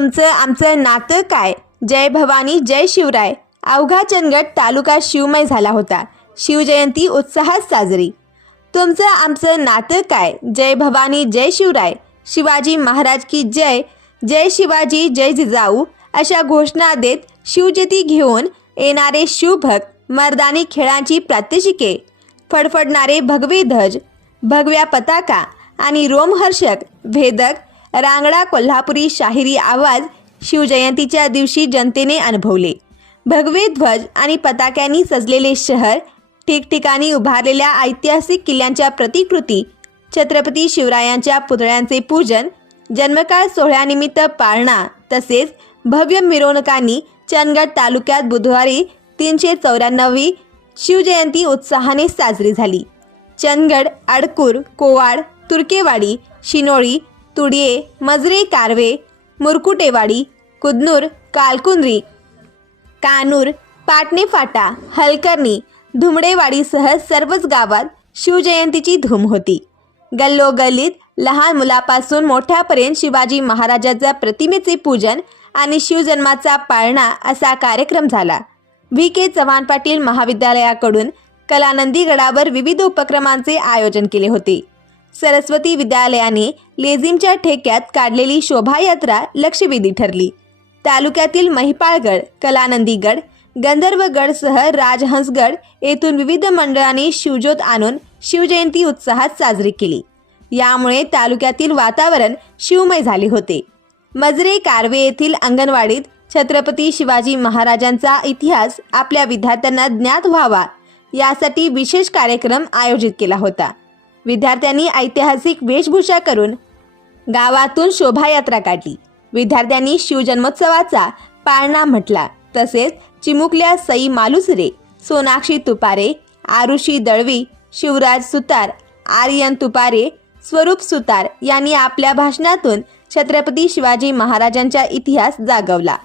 तुमचं आमचं नातं काय? जय भवानी जय शिवराय. अवघा चंदगड तालुका शिवमय झाला होता. शिवजयंती उत्साहात साजरी. तुमचं आमचं नातं काय? जय भवानी जय शिवराय. शिवाजी महाराज की जय. जय शिवाजी जय जिजाऊ. अशा घोषणा देत शिवज्योती घेऊन येणारे शिवभक्त मर्दानी खेळांची प्रात्यक्षिके फडफडणारे भगवे ध्वज भगव्या पताका आणि रोमहर्षक भेदक रांगडा कोल्हापुरी शाहिरी आवाज शिवजयंतीच्या दिवशी जनतेने अनुभवले. भगवे ध्वज आणि पताक्यांनी सजलेले शहर ठिकठिकाणी उभारलेल्या ऐतिहासिक किल्ल्यांच्या प्रतिकृती छत्रपती शिवरायांच्या पुतळ्यांचे पूजन जन्मकाळ सोहळ्यानिमित्त पाळणा तसेच भव्य मिरवणुकांनी चंदगड तालुक्यात बुधवारी तीनशे चौऱ्याण्णवी शिवजयंती उत्साहाने साजरी झाली. चंदगड अडकूर कोवाड तुर्केवाडी शिनोळी तुडिये मजरे कारवे मुरकुटेवाडी कुदनूर कालकुंद्री कानूर पाटणे फाटा हलकर्णी धुमडेवाडीसह सर्वच गावात शिवजयंतीची धूम होती. गल्लोगल्लीत लहान मुलापासून मोठ्यापर्यंत शिवाजी महाराजाच्या प्रतिमेचे पूजन आणि शिवजन्माचा पाळणा असा कार्यक्रम झाला. व्ही. के. चव्हाण पाटील महाविद्यालयाकडून कलानंदी गडावर विविध उपक्रमांचे आयोजन केले होते. सरस्वती विद्यालयाने लेझिमच्या ठेक्यात काढलेली शोभायात्रा लक्षवेधी ठरली. तालुक्यातील महिपाळगड कलानंदीगड गंधर्वगडसह राजहंसगड येथून विविध मंडळांनी शिवज्योत आणून शिवजयंती उत्साहात साजरी केली. यामुळे तालुक्यातील वातावरण शिवमय झाले होते. मजरे कारवे येथील अंगणवाडीत छत्रपती शिवाजी महाराजांचा इतिहास आपल्या विद्यार्थ्यांना ज्ञात व्हावा यासाठी विशेष कार्यक्रम आयोजित केला होता. विद्यार्थ्यांनी ऐतिहासिक वेशभूषा करून गावातून शोभायात्रा काढली. विद्यार्थ्यांनी शिवजन्मोत्सवाचा पाळणा म्हटला. तसेच चिमुकल्या सई मालुसरे सोनाक्षी तुपारे आरुषी दळवी शिवराज सुतार आर्यन तुपारे स्वरूप सुतार यांनी आपल्या भाषणातून छत्रपती शिवाजी महाराजांचा इतिहास जागवला.